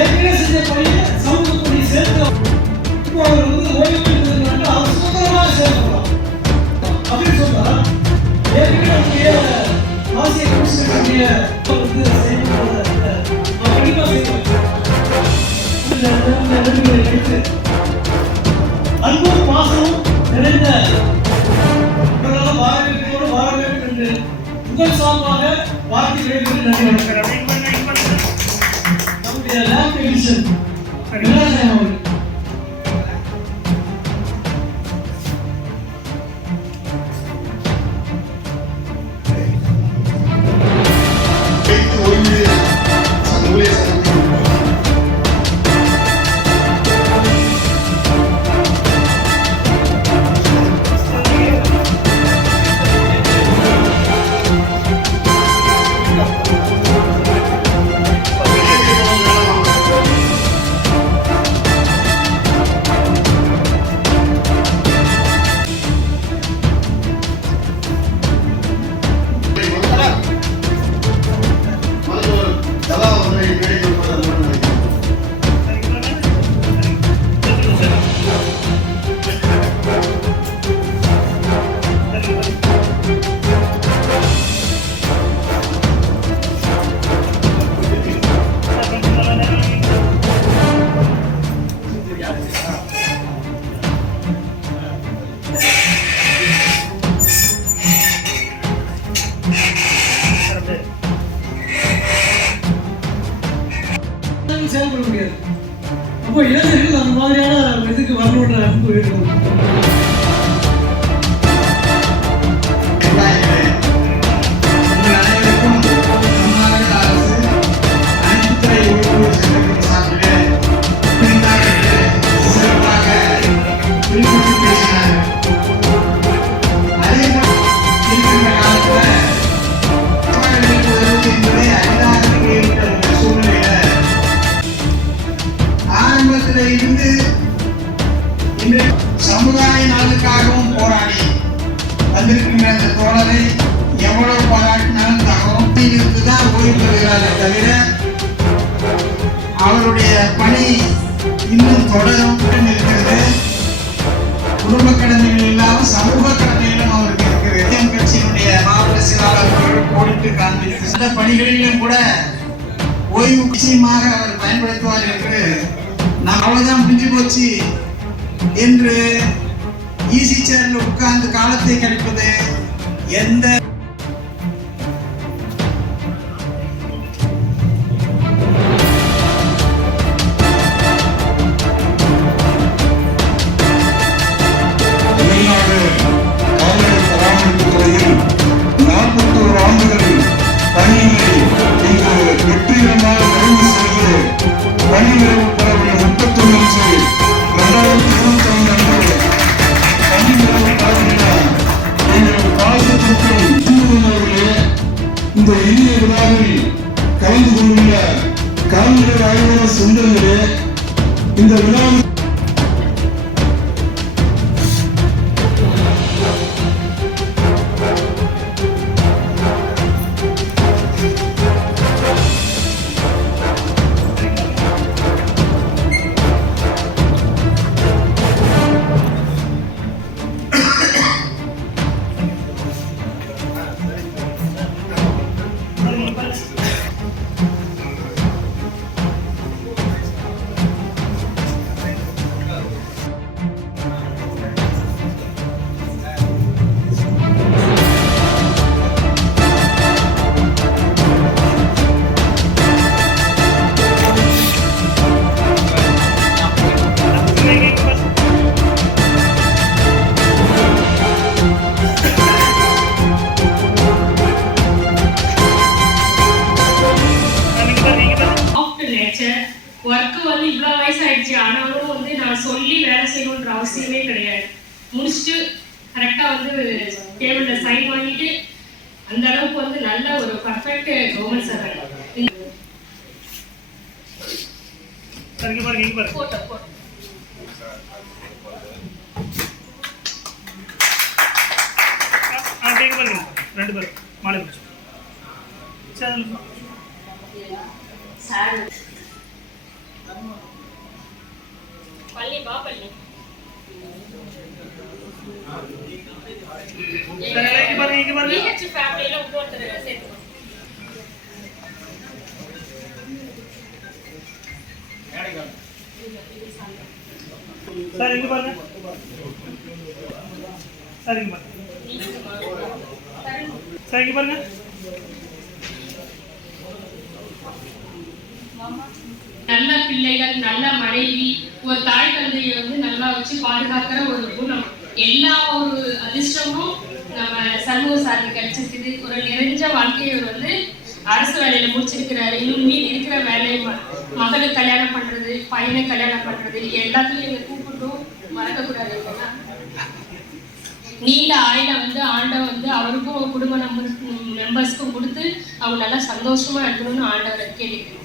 ஏற்கனவே செஞ்ச பணியை சமூக பணி சேர்த்து இப்போ அவர் வந்து ஓய்வு பெறுவதற்கு அவர் சுதந்திரமாக சேர்க்கலாம் அப்படின்னு சொன்னா ஏற்கனவே ஆசிய கமிஷனுடைய வந்து செயல்படுறத கண்டிப்பாக செய்வார். அன்பும் பாசமும் நிறைந்த வரவேற்போடு வரவேற்பு என்று உங்கள் சார்பாக வாழ்த்துக்களை நன்றி. நம்முடைய லேப் எடிஷன் விவசாயம் அவர்கள் செயல்பட முடியாது. அப்போ இளைஞர்கள் அந்த மாதிரியான இதுக்கு வரணுன்ற அன்பு வேண்டும். சமுதாய நலனுக்காகவும் போராடி வந்திருக்கின்ற அந்த தோழரை எவ்வளவு பாராட்டினாலும் தகும் தான் ஓய்வு பெறுகிறாரே தவிர அவருடைய பணி இன்னும் தொடரும் இருக்கிறது. குடும்ப கடமைகள் இல்லாமல் சமூக கடமைகளும் அவருக்கு இருக்கிறது. கட்சியினுடைய மாவட்ட செயலாளர்கள் கோடிட்டு காண்பித்து அந்த பணிகளிலும் கூட ஓய்வு நிச்சயமாக அவர் பயன்படுத்துவார் என்று நான் அவ்வளவுதான் முடிஞ்சு போச்சு என்று ஈசி சேர்ல உட்கார்ந்து காலத்தை கழிப்பது எந்த தமிழ்நாடு கால்நடை பராமரிப்பு துறையில் 41 ஆண்டுகள் பணியினை இங்கு வெற்றிகரமாக நிறைவு செய்து பணி நிறைவு பெறவுள்ள 31 2025 அன்று பணி நிறைவு பெறவுள்ள எங்கள் பாசத்திற்கும் அவர்களே இந்த இனிய விழாவில் கலந்து கொண்டுள்ள கால்நடை ஆய்வாளர் சொந்தங்களே, இந்த விழாவில் ஒர்க்கு வந்து இவ்வளோ வயசாயிடுச்சு ஆனாலும் வந்து நான் சொல்லி வேலை செய்யணுன்ற அவசியமே கிடையாது. முடிச்சுட்டு கரெக்டாக வந்து டேபிளில் சைன் வாங்கிட்டு அந்த அளவுக்கு வந்து நல்ல ஒரு பர்ஃபெக்ட் கவர்மெண்ட் சர்வெண்ட். போட்டோ ரெண்டு பேரும் மாலை சார் பள்ளி பா பள்ளி பிஹெச் ஃபேமிலியில இன்னொருத்தர் சேர்த்துக்கணும். சார் இங்க பாருங்க. சார் இங்க பாருங்க. சார் இங்க பாருங்க. நல்ல பிள்ளைகள், நல்ல மனைவி, ஒரு தாய் தந்தையை வந்து நல்லா வச்சு பாதுகாக்கிற ஒரு குணம், எல்லா ஒரு அதிர்ஷ்டமும் நம்ம சண்முக சாருக்கு கிடைச்சிருக்குது. ஒரு நிறைஞ்ச வாழ்க்கையை வந்து அரசு வேலையில முடிச்சிருக்கிறாரு. இன்னும் மீதி இருக்கிற வேலையை மகளுக்கு கல்யாணம் பண்றது, பையனை கல்யாணம் பண்றது, எல்லாத்தையும் எங்க கூப்பிட்டும் மறக்கக்கூடாது. நீண்ட ஆயுள வந்து ஆண்டவன் வந்து அவருக்கும் குடும்ப மெம்பர்ஸ்க்கும் கொடுத்து அவங்க நல்லா சந்தோஷமா இருக்கணும்னு ஆண்டவரை கேட்டுக்கிறேன்.